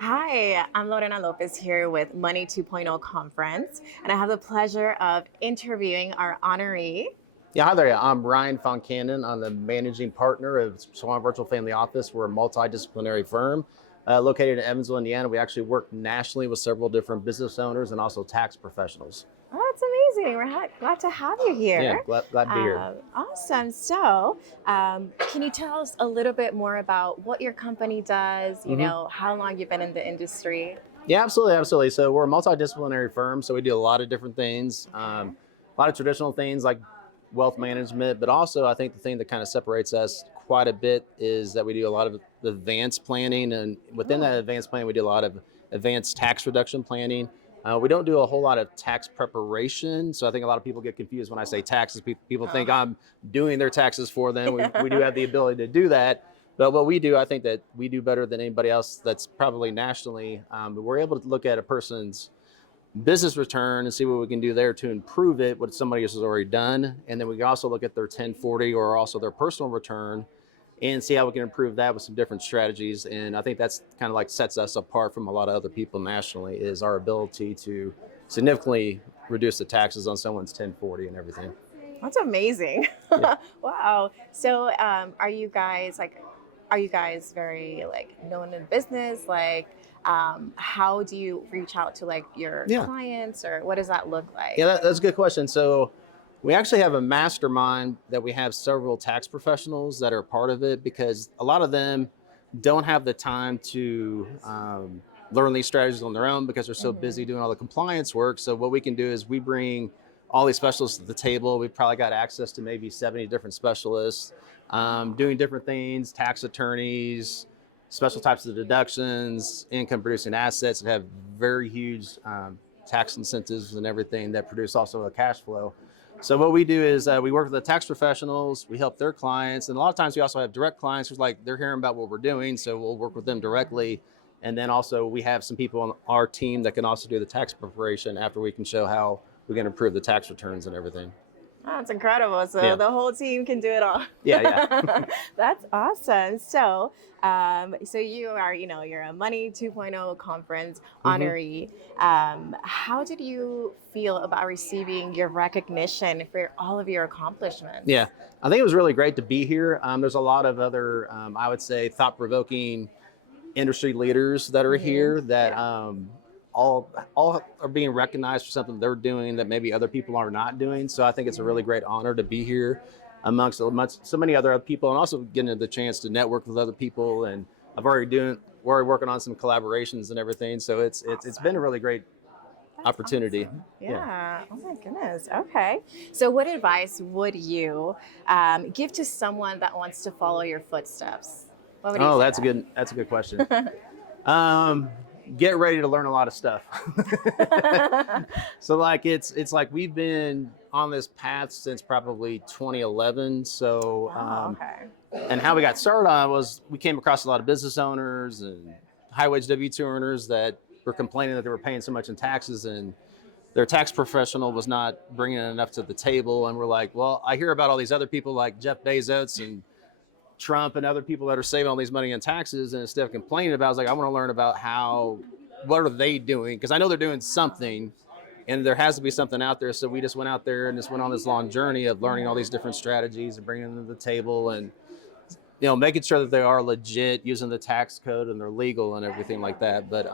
Hi, I'm Lorena Lopez here with Money 2.0 Conference, and I have the pleasure of interviewing our honoree. Yeah, hi there. I'm Ryan Foncannon. I'm the managing partner of Swan Virtual Family Office. We're a multidisciplinary firm located in Evansville, Indiana. We actually work nationally with several different business owners and also tax professionals. Oh, that's amazing. We're glad to have you Yeah, here. glad to be here. Awesome. So, can you tell us a little bit more about what your company does? hmm How long you've been in the industry? Yeah, absolutely, absolutely. So we're a multidisciplinary firm, so we do a lot of different things, Okay. a lot of traditional things like wealth management, but also I think the thing that kind of separates us quite a bit is that we do a lot of advanced planning, and within that Oh, advanced planning, we do a lot of advanced tax reduction planning. We don't do a whole lot of tax preparation, so I think a lot of people get confused when I say taxes. People think oh. I'm doing their taxes for them. We do have the ability to do that, but what we do, I think that we do better than anybody else that's probably nationally. But we're able to look at a person's business return and see what we can do there to improve it, what somebody else has already done. And then we can also look at their 1040 or also their personal return and see how we can improve that with some different strategies. And I think that's kind of like sets us apart from a lot of other people nationally is our ability to significantly reduce the taxes on someone's 1040 and everything. That's amazing. Yeah. Wow. So, are you guys very like known in business? How do you reach out to like your Yeah. clients, or what does that look like? Yeah, that's a good question. So we actually have a mastermind that we have several tax professionals that are part of it because a lot of them don't have the time to learn these strategies on their own because they're so busy Hmm. doing all the compliance work. So what we can do is we bring all these specialists to the table. We've probably got access to maybe 70 different specialists Wow. doing different things, tax attorneys, special types of deductions, income producing assets that have very huge tax incentives and everything that produce also a cash flow. So what we do is we work with the tax professionals. We help their clients, and a lot of times we also have direct clients who's like they're hearing about what we're doing, so we'll work with them directly. And then also we have some people on our team that can also do the tax preparation after we can show how we can improve the tax returns and everything. That's incredible. So Yeah, the whole team can do it all. yeah, yeah. That's awesome. So you are, you're a Money 2.0 conference hmm honoree. How did you feel about receiving your recognition for all of your accomplishments? Yeah, I think it was really great to be here. There's a lot of other, I would say, thought-provoking industry leaders that are here that Yeah. all are being recognized for something they're doing that maybe other people are not doing. So I think it's a really great honor to be here amongst so many other people, and also getting the chance to network with other people. And we're already working on some collaborations and everything. So it's been a Awesome. really great That's opportunity. awesome. Yeah. Yeah. Oh my goodness. Okay. So, what advice would you give to someone that wants to follow your footsteps? What would you Oh, say that's a good question. that? Um, get ready to learn a lot of stuff. So like it's like we've been on this path since probably 2011. So Oh, okay. and how we got started on was we came across a lot of business owners and high wage W-2 earners that were complaining that they were paying so much in taxes and their tax professional was not bringing enough to the table. And we're like, well, I hear about all these other people like Jeff Bezos and Trump and other people that are saving all these money in taxes. And instead of complaining about it, I was like, I want to learn about what are they doing? Because I know they're doing something and there has to be something out there. So we just went out there and just went on this long journey of learning all these different strategies and bringing them to the table and, making sure that they are legit using the tax code and they're legal and everything like that. But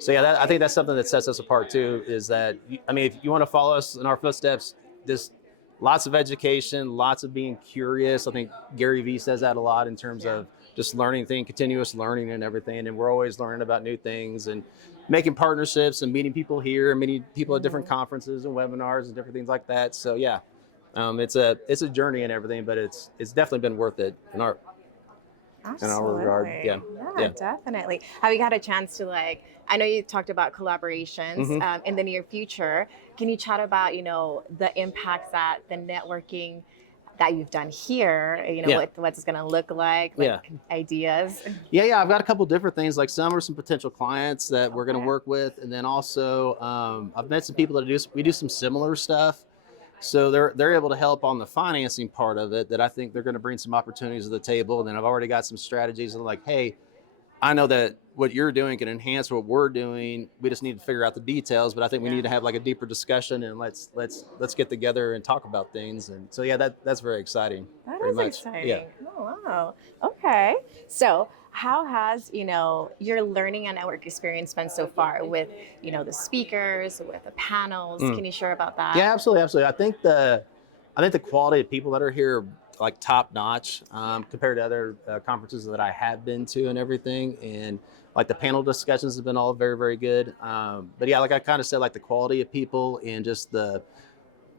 so yeah, I think that's something that sets us apart too. Is that I mean, if you want to follow us in our footsteps, just lots of education, lots of being curious. I think Gary Vee says that a lot in terms Yeah. of just learning things, continuous learning and everything. And we're always learning about new things and making partnerships and meeting people here, meeting people at different Mhm. conferences and webinars and different things like that. So yeah, it's a journey and everything, but it's definitely been worth it in our regard. Yeah, Absolutely. Yeah, yeah. definitely. Have you had a chance to I know you talked about collaborations hmm in the near future. Can you chat about, the impacts that the networking that you've done here, Yeah, what's going to look like yeah, ideas? yeah. I've got a couple different things. Like some are some potential clients that we're going to Okay. work with, and then also I've met some people that we do some similar stuff. So they're able to help on the financing part of it. That I think they're going to bring some opportunities to the table. And then I've already got some strategies. And like, hey, I know that what you're doing can enhance what we're doing. We just need to figure out the details, but I think we Yeah. need to have like a deeper discussion and let's get together and talk about things. And so yeah, that's very exciting. That Very is much. Yeah. exciting. Oh, wow. Okay. So, how has, your learning and network experience been so far with, the speakers, with the panels? Mm. Can you share about that? Yeah, absolutely, absolutely. I think the quality of people that are here like top notch compared to other conferences that I have been to and everything. And like the panel discussions have been all very, very good. But yeah, like I kind of said, like the quality of people and just the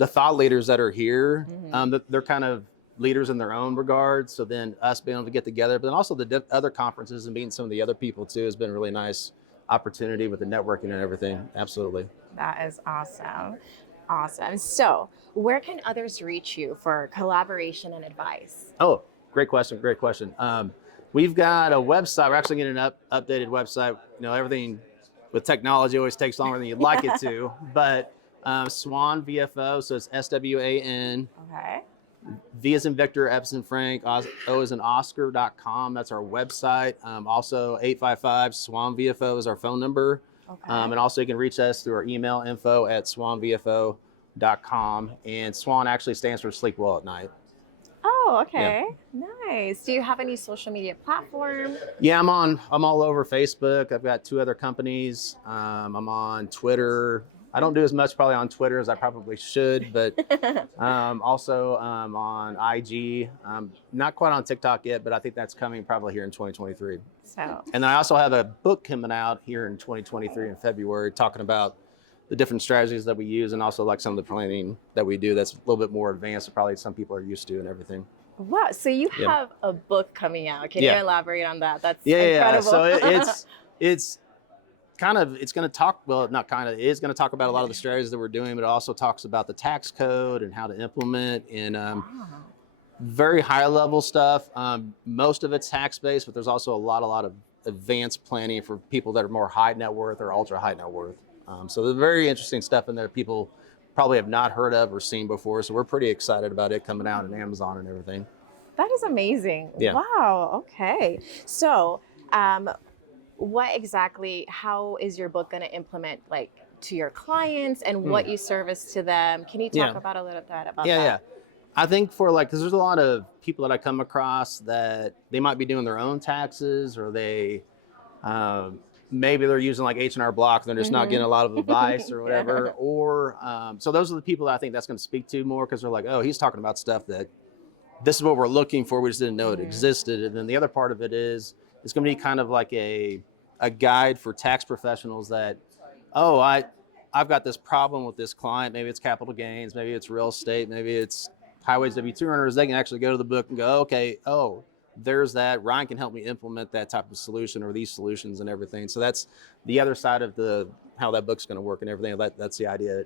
thought leaders that are here, Hmm. they're kind of leaders in their own regard. So then us being able to get together, but then also the other conferences and meeting some of the other people too has been a really nice opportunity with the networking and everything. Absolutely. That is awesome. Awesome. So, where can others reach you for collaboration and advice? Oh, great question. Great question. We've got a website. We're actually getting an updated website. Everything with technology always takes longer than you'd like it to, but Swan VFO. So it's SWAN. Okay. V as in Victor, F as in Frank, O as in Oscar.com. That's our website. Also, 855 Swan VFO is our phone number. Okay. And also, you can reach us through our email info@swanvfo.com. And Swan actually stands for Sleep Well at Night. Oh, Yeah. okay. Nice. Do you have any social media platform? Yeah, I'm all over Facebook. I've got two other companies. I'm on Twitter. I don't do as much probably on Twitter as I probably should, but also on IG. Not quite on TikTok yet, but I think that's coming probably here in 2023. So, And then I also have a book coming out here in 2023 in February talking about the different strategies that we use and also like some of the planning that we do that's a little bit more advanced than probably some people are used to and everything. wow. So, you Yeah. have a book coming out. Can you Yeah. elaborate on that? That's Yeah. incredible. So it's it's going to talk, well, not kind of, it is going to talk about a lot of the strategies that we're doing, but it also talks about the tax code and how to implement and Wow. very high level stuff. Most of it's tax based, but there's also a lot of advanced planning for people that are more high net worth or ultra high net worth. So there's very interesting stuff in there people probably have not heard of or seen before. So we're pretty excited about it coming out on Amazon and everything. That is amazing. Yeah. Wow. Okay. So, what exactly, how is your book going to implement like to your clients and what you service to them? Can you talk Yeah. about a little bit about Yeah. that? I think for like, because there's a lot of people that I come across that they might be doing their own taxes or they um, maybe they're using like H&R Block and they're just not getting a lot of advice or whatever. Yeah. Or so those are the people that I think that's going to speak to more because they're like, oh, he's talking about stuff that this is what we're looking for. We just didn't know it existed. And then the other part of it is it's going to be kind of like a guide for tax professionals that, oh, I've got this problem with this client. Maybe it's capital gains, maybe it's real estate, maybe it's highways W2 earners. They can actually go to the book and go, okay, oh, there's that. Ryan can help me implement that type of solution or these solutions and everything. So that's the other side of the how that book's going to work and everything. That's the idea.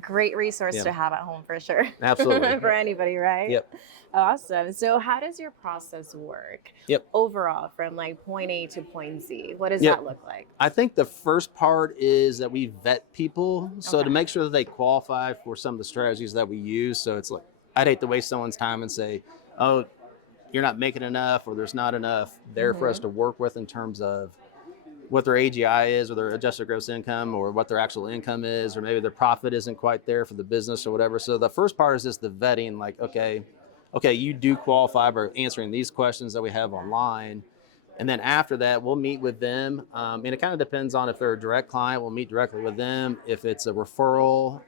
Great resource Yeah. to have at home for sure. Absolutely. For anybody, right? Yep. Awesome. So, how does your process work Yep. overall from like point A to point Z? What does Yep. that look like? I think the first part is that we vet people. So to Okay. make sure that they qualify for some of the strategies that we use. So it's like, I'd hate to waste someone's time and say, oh, you're not making enough or there's not enough there for us to work with in terms of what their AGI is or their adjusted gross income or what their actual income is, or maybe their profit isn't quite there for the business or whatever. So the first part is just the vetting, like, okay, you do qualify by answering these questions that we have online. And then after that, we'll meet with them. And it kind of depends on if they're a direct client, we'll meet directly with them. If it's a referral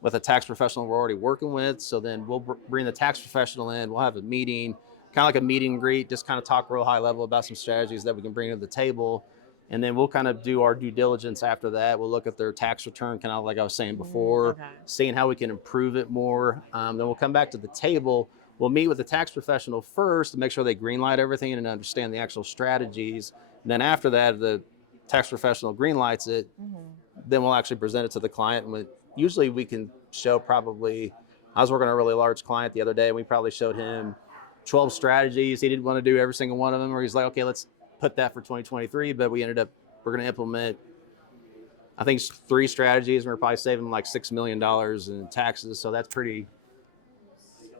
with a tax professional we're already working with, so then we'll bring the tax professional in, we'll have a meeting, kind of like a meet and greet, just kind of talk real high level about some strategies that we can bring to the table. And then we'll kind of do our due diligence after that. We'll look at their tax return, kind of like I was saying before, Okay. seeing how we can improve it more. Then we'll come back to the table. We'll meet with the tax professional first to make sure they greenlight everything and understand the actual strategies. And then after that, the tax professional greenlights it. Then we'll actually present it to the client. And usually we can show probably, I was working on a really large client the other day and we probably showed him 12 strategies. He didn't want to do every single one of them, or he's like, okay, let's put that for 2023. But we're going to implement, I think, 3 strategies. And we're probably saving like $6 million in taxes. So that's pretty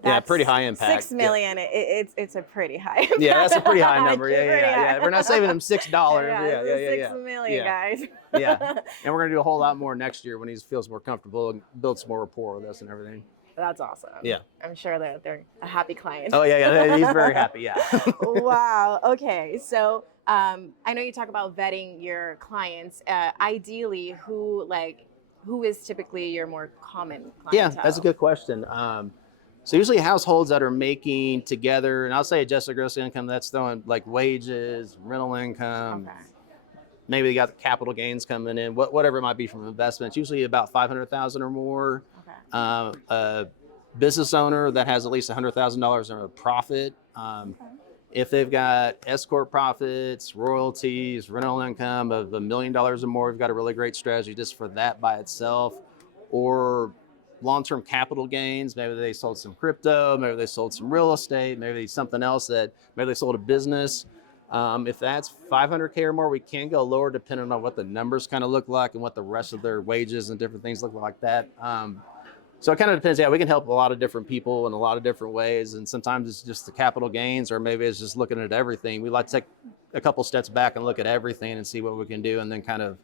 Yeah, pretty That's high impact. 6 million. It's a pretty high impact. Yeah, that's a pretty high number. Yeah, Pretty yeah, yeah. high. We're not saving them $6. Yeah, Yeah, yeah, it's yeah, six yeah. million, Yeah, guys. yeah. And we're gonna do a whole lot more next year when he feels more comfortable and builds more rapport with us and everything. That's awesome. Yeah. I'm sure they're a happy client. Oh yeah, yeah. He's very happy. Yeah. Wow. Okay. So I know you talk about vetting your clients. Ideally, who is typically your more common clientele? Yeah, that's a good question. So usually households that are making together, and I'll say adjusted gross income, that's throwing like wages, rental income. Okay. Maybe they got the capital gains coming in, whatever it might be from investments. Usually about 500,000 or more. Okay. A business owner that has at least $100,000 in a profit. If they've got S corp profits, royalties, rental income of $1 million or more, we've got a really great strategy just for that by itself. Or long-term capital gains. Maybe they sold some crypto, maybe they sold some real estate, maybe something else maybe they sold a business. If that's 500K or more, we can go lower depending on what the numbers kind of look like and what the rest of their wages and different things look like that. So it kind of depends. Yeah, we can help a lot of different people in a lot of different ways. And sometimes it's just the capital gains, or maybe it's just looking at everything. We like to take a couple steps back and look at everything and see what we can do, and then kind of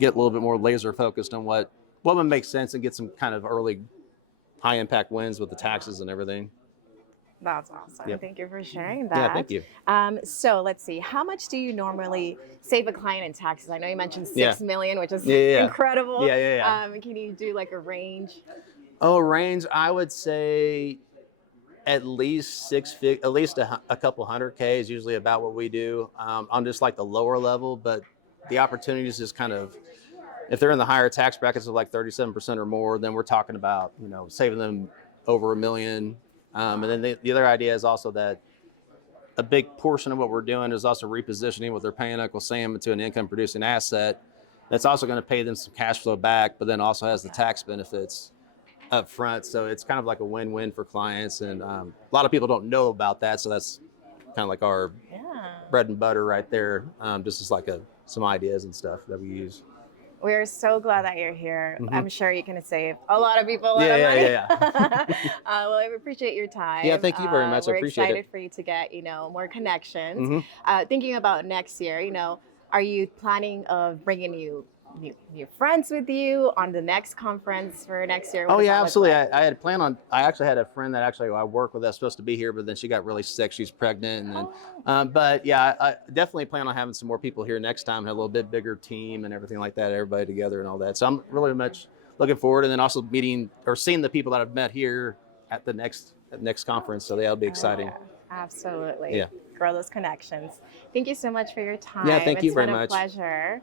get a little bit more laser focused on what would make sense and get some kind of early high impact wins with the taxes and everything. That's awesome. Yep. Thank you for sharing that. Yeah, thank you. So let's see. How much do you normally save a client in taxes? I know you mentioned 6 million, which is incredible. Yeah. Can you do like a range? Oh, range, I would say at least at least a couple 100K is usually about what we do on just like the lower level. But the opportunities is kind of, if they're in the higher tax brackets of like 37% or more, then we're talking about, saving them over $1 million. And then the other idea is also that a big portion of what we're doing is also repositioning what they're paying Uncle Sam into an income producing asset. That's also going to pay them some cash flow back, but then also has the tax benefits up front. So it's kind of like a win-win for clients. And a lot of people don't know about that. So that's kind of like our bread and butter right there. Just as like some ideas and stuff that we use. We're so glad that you're here. Mm-hmm. I'm sure you can save a lot of people a lot of money. Yeah. Well, I appreciate your time. Yeah, thank you very much. I appreciate it. We're excited for you to get, more connections. Mm-hmm. Thinking about next year, are you planning of bringing new friends with you on the next conference for next year? Oh yeah, absolutely. I had planned on. I actually had a friend that I work with that's supposed to be here, but then she got really sick. She's pregnant, and then, but yeah, I definitely plan on having some more people here next time. Have a little bit bigger team and everything like that. Everybody together and all that. So I'm really much looking forward, and then also meeting or seeing the people that I've met here at the next conference. So that'll be exciting. Absolutely. Yeah. Grow those connections. Thank you so much for your time. Yeah, thank you very It's been much. a pleasure.